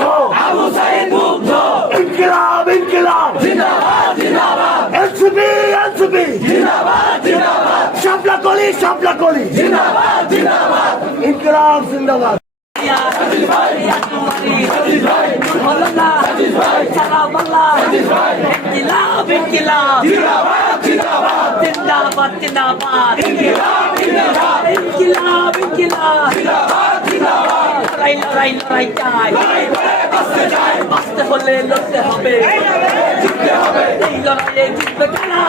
মুগ্ধ, আবু সাইদ মুগ্ধ, ইনকিলাব ইনকিলাব, জিন্দাবাদ জিন্দাবাদ, এনসিপি এনসিপি, জিন্দাবাদ জিন্দাবাদ, শাপলা কলি শাপলা কলি, জিন্দাবাদ জিন্দাবাদ, ইনকিলাব জিন্দাবাদ। সাজিদ ভাই, সাজিদ ভাই, হলো না সাজিদ ভাই, সারা বাংলা সাজিদ ভাই, ইনকিলাব ইনকিলাব জিন্দাবাদ জিন্দাবাদ, জিন্দাবাদ জিন্দাবাদ ইনকিলাব ইনকিলাব, ইনকিলাব ইনকিলাব জিন্দাবাদ জিন্দাবাদ, লড়াই লড়াই লড়াই চাই লড়াই করে বাঁচতে চাই, বাঁচতে হলে লড়তে হবে জিততে হবে, এই লড়াইয়ে জিতবে কারা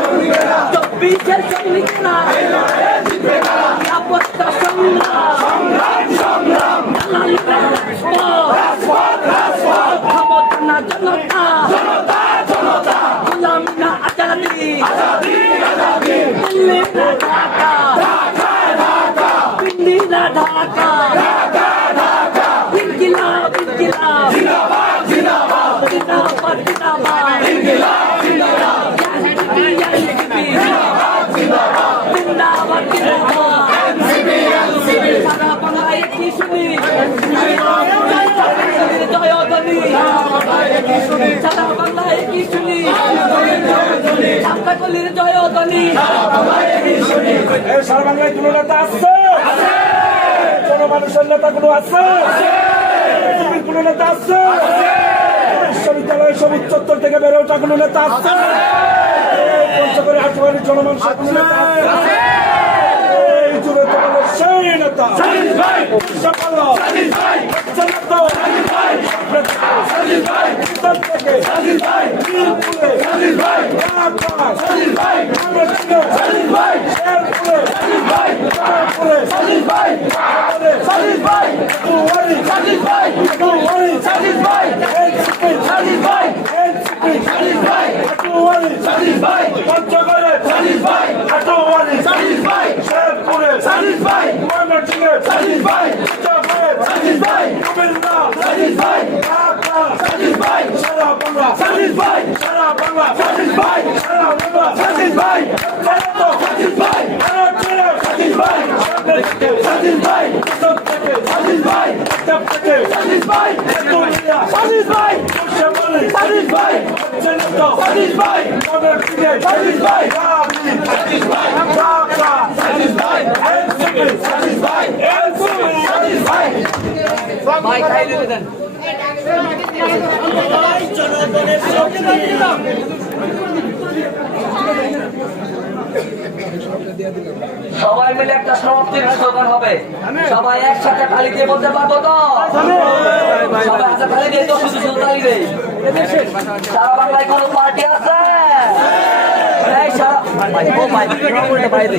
জঙ্গিরা, 24-এর সৈনিকেরা এই লড়াইয়ে জিতবে কারা, নিরাপত্তা সংগ্রাম সংগ্রাম সংগ্রাম, দালালিদের রাজপথ রাজপথ রাজপথ, ক্ষমতা না জনতা জনতা জনতা, গোলামি না আজাদি আজাদি আজাদি, দিল্লি না ঢাকা ঢাকা ঢাকা, দিল্লি না ঢাকা ঢাকা ঢাকা, ইনকিলাব ইনকিলাব জিন্দাবাদ জিন্দাবাদ, জিন্দাবাদ জিন্দাবাদ ইনকিলাব জিন্দাবাদ, জিন্দাবাদ জিন্দাবাদ, জিন্দাবাদ জিন্দাবাদ এনসিপি এনসিপি, সারা বাংলায় কি শুনি জয়ধ্বনি সারা বাংলায় কি শুনি সাপ্তাকলির জয়ধ্বনি সারা বাংলায় কোনো নেতা আছে? জনমানুষের নেতা কোনো আছে? বিজেপির কোনো নেতা আছে? বিশ্ববিদ্যালয় সবুজ চত্বর থেকে বেড়ে ওঠা কোনো নেতা আছে? পঞ্চগড়ে হাটবাড়ির জনমানুষের কোনো নেতা আছে? এই জুড়ে তোমাদের সেই নেতা সাজিদ ভাই, ইনশাআল্লাহ সাজিদ ভাই, সাজিদ ভাই, সাজিদ ভাই, থেকে সাজিদ ভাই, মিরপুরে সাজিদ ভাই, ঢাকা সাজিদ ভাই, ময়মনসিংহে সাজিদ ভাই, শেরপুরে সাজিদ ভাই, জামালপুরে সাজিদ ভাই, ঢাকারে সাজিদ ভাই, দুয়ারি সাজিদ ভাই, দুয়ারি সাজিদ ভাই, এনসিপি সাজিদ ভাই, এনসিপি সাজিদ ভাই, দুয়ারি সাজিদ ভাই, পঞ্চগড়ে সাজিদ ভাই, দুয়ারি সাজিদ ভাই, শেরপুরে সাজিদ ভাই, ময়মনসিংহে সাজিদ ভাই, জাফরে সাজিদ ভাই, কুমিল্লা সাজিদ ভাই, ঢাকা সাজিদ ভাই, সারা বাংলা সাজিদ ভাই, সারা বাংলা সাজিদ ভাই, সারা বাংলা সাজিদ ভাই, ভারত সাজিদ ভাই, ভারত ছেড়ে সাজিদ ভাই, সামনে থেকে সাজিদ ভাই, পিছন থেকে সাজিদ ভাই, চাপ থেকে সাজিদ ভাই, তুলিয়া সাজিদ ভাই, বসে বলি সাজিদ ভাই, ছেলে তো সাজিদ ভাই, মনের দিকে সাজিদ ভাই, রাবি সাজিদ ভাই, ঢাকা সাজিদ ভাই, এনসিপি সাজিদ ভাই, এনসিপি সাজিদ ভাই, ভাই খাই দিতে দেন সবাই মিলে একটা সমাপ্তির স্লোগান হবে সবাই একসাথে তালি দিয়ে বলতে পারবো তো সবাই হাতে তালি দিয়ে তো শুধু শুধু তালি দেয় সারা বাংলায় কোনো পার্টি আছে এই সারা বাইরে